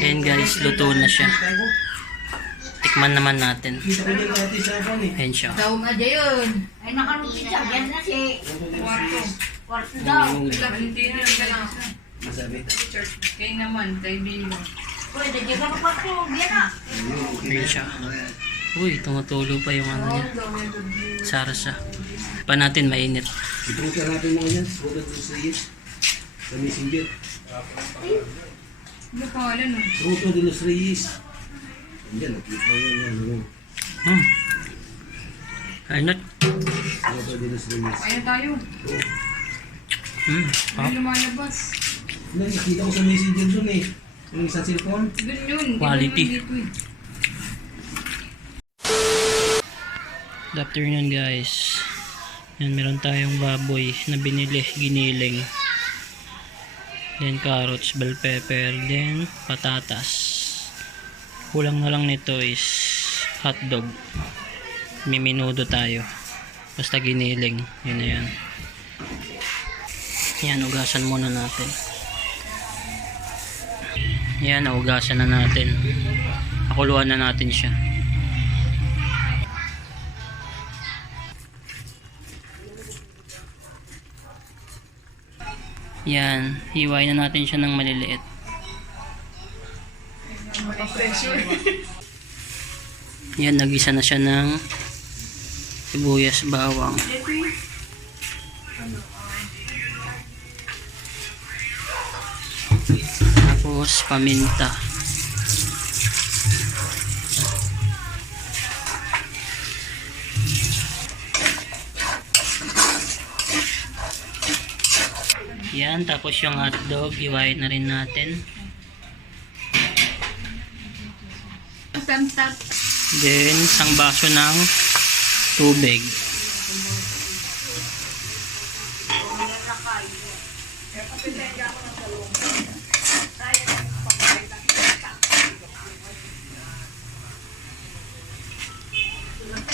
Ayan guys, luto na siya. Tikman naman natin. Ayan siya. Daw nga yun. Ay nakarutin siya. Yan na si Kwarto. Kwarto daw. Hindi na lang. Kaya naman, kaibigan. Pwede dyan ka na Kwarto. Yan na. Ayan siya. Uy, tumutulo pa yung ano niya. Sarsa. Pa natin mainit. Ipruta natin mga yan. Pruta to Reyes. Sa Messenger. Ano pangalan no? Pruta de los Reyes. Yan, nakita yun yan. Aynot. Pruta de los Reyes. Kaya tayo. May lumalabas. Nakita ko sa Messenger dun eh. Yung isang cellphone. Doon yun. Quality. Dito, eh. Good afternoon guys. Yan, meron tayong baboy na binili, giniling. Then carrots, bell pepper, then patatas. Kulang na lang nito is hotdog. Miminudo tayo. Basta giniling. Yun na yan. Yan, ugasan muna natin. Yan, ugasan na natin. Pakuluan na natin siya. Yan, hiwain na natin siya ng maliliit. Yan, nagisa na siya ng sibuyas, bawang. Tapos paminta. Yan, tapos yung hotdog, iwain na rin natin. Tamtat. Then, isang baso ng tubig.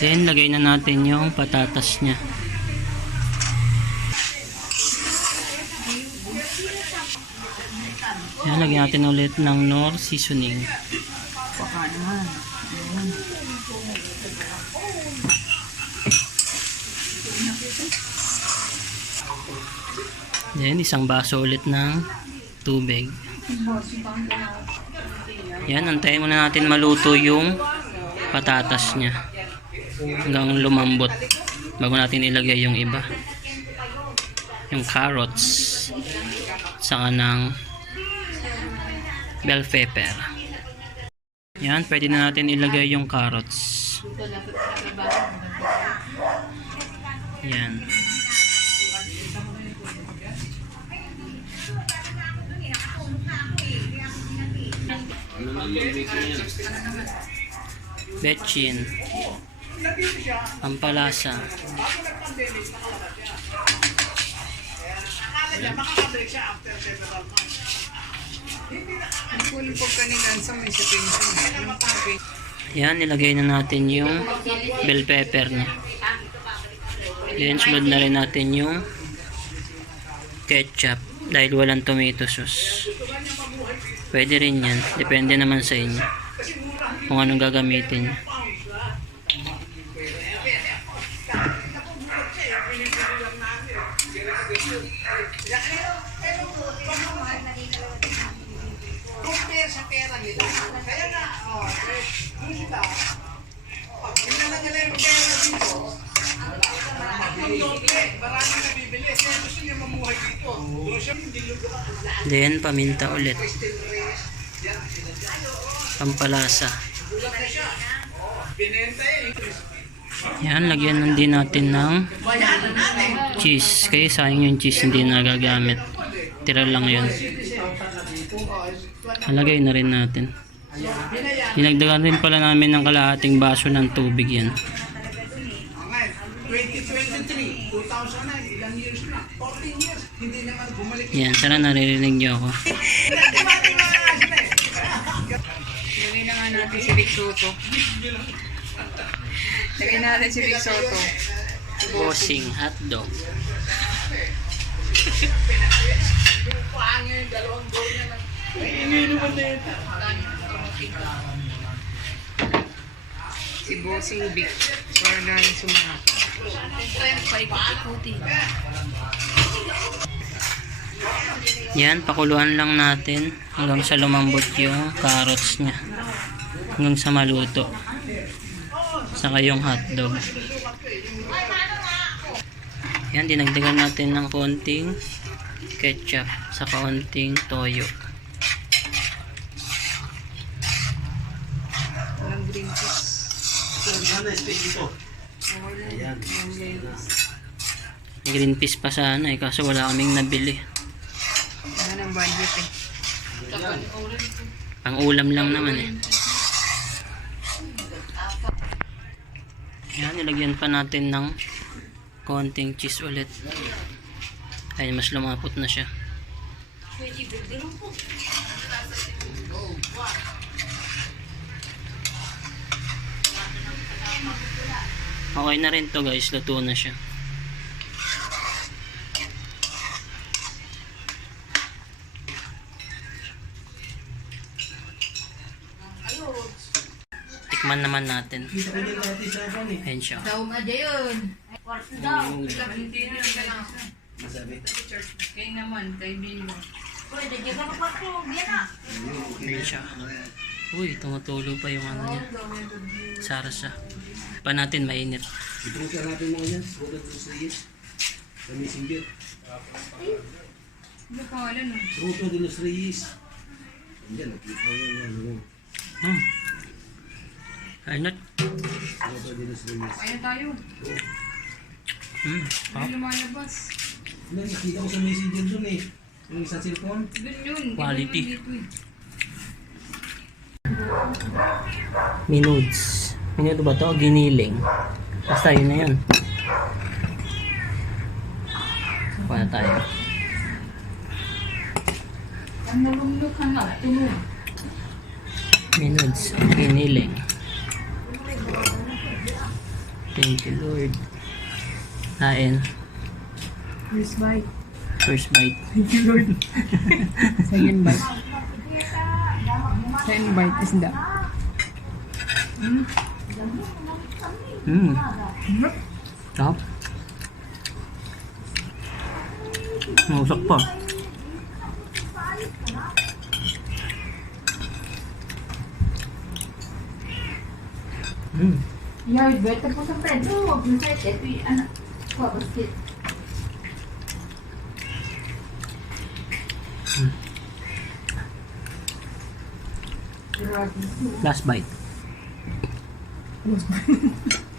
Then, lagay na natin yung patatas niya. Yan, lagyan natin ulit ng Knorr seasoning. Baka naman. Then, isang baso ulit ng tubig. Yan, antayin muna natin maluto yung patatas niya. Hanggang lumambot. Bago natin ilagay yung iba. Yung carrots. Saka ng bell pepper. Yan, pwede na natin ilagay yung carrots. Yan. Betchin. Pampalasa. Ang kuling po kanina sa may sa pension. Yan, nilagay na natin yung bell pepper niya. Then, sunod na rin natin yung ketchup. Dahil walang tomato sauce. Pwede rin yan. Depende naman sa inyo. Kung anong gagamitin. Sa pera nila. Kaya nga, doon sila. Tingnan na nila yung pera dito. Ang doble, maraming nabibili. Kaya gusto niya mamuhay dito. Doon siya hindi lugar. Then, paminta ulit. Pampalasa. Binenta eh. Yan, lagyan din natin ng cheese. Kaya sayang yung cheese hindi nagagamit. Tira lang yun. Halagay na rin natin. Dinagdagan rin pala namin ng kalahating baso ng tubig yan. 2023, 2009, ilang years na? 14 years. Hindi naman bumalik. Yan, sana naririnig nyo ako. Lagay na nga natin si Vic Soto. Lagay natin si Vic Soto. Bossing hotdog. Pangin, dalawang Si Bossing Vic. Para galing sumaha. Yan, pakuluan lang natin hanggang sa lumambot yung carrots niya. Hanggang sa maluto. Saka yung hotdog. Yan, dinagdagan natin ng konting ketchup sa konting toyo. Walang green cheese. May green peas pa sana kaso wala kaming nabili. Wala ng budget eh. Pang ulam lang naman Yan, nilagyan pa natin ng konting cheese ulit. Ay, mas lumapot na siya. Okay na rin to guys, luto na siya. Tikman naman natin. Ayan siya. Daw nga yun. Kwarto daw. Kayo naman, kaibigan. Uy, dadya ka na kwarto. Yan na. Ayan siya. Uy, tumutulo pa yung ano niya. Sarsa. Pa natin mainit. Ipunta natin mga yan. Roda dos Reyes. Kami singgit. Ano pangalan mo? Roda de los Reyes. Yan, nakita mo yan. Ainat. Roda de los Reyes. Kaya tayo. Hop. Ano lumalabas? Yan, nakita ko sa messenger dun eh. Yung isang cellphone. Doon yun. Quality. Dito eh. Minudes. Minuto ba to? Giniling. Basta yun na yun. Kuha na tayo. Ang nalumlok ka na. Tunog. Minudes. Giniling. Thank you Lord. Kain. First bite. First bite. Thank you, Lord. Second bite. Second bite is that. Top. Mausap pa. Yeah, better po sa Pedro. Besides, ito yung anak. Kuha, basket. Last bite.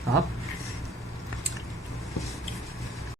Top.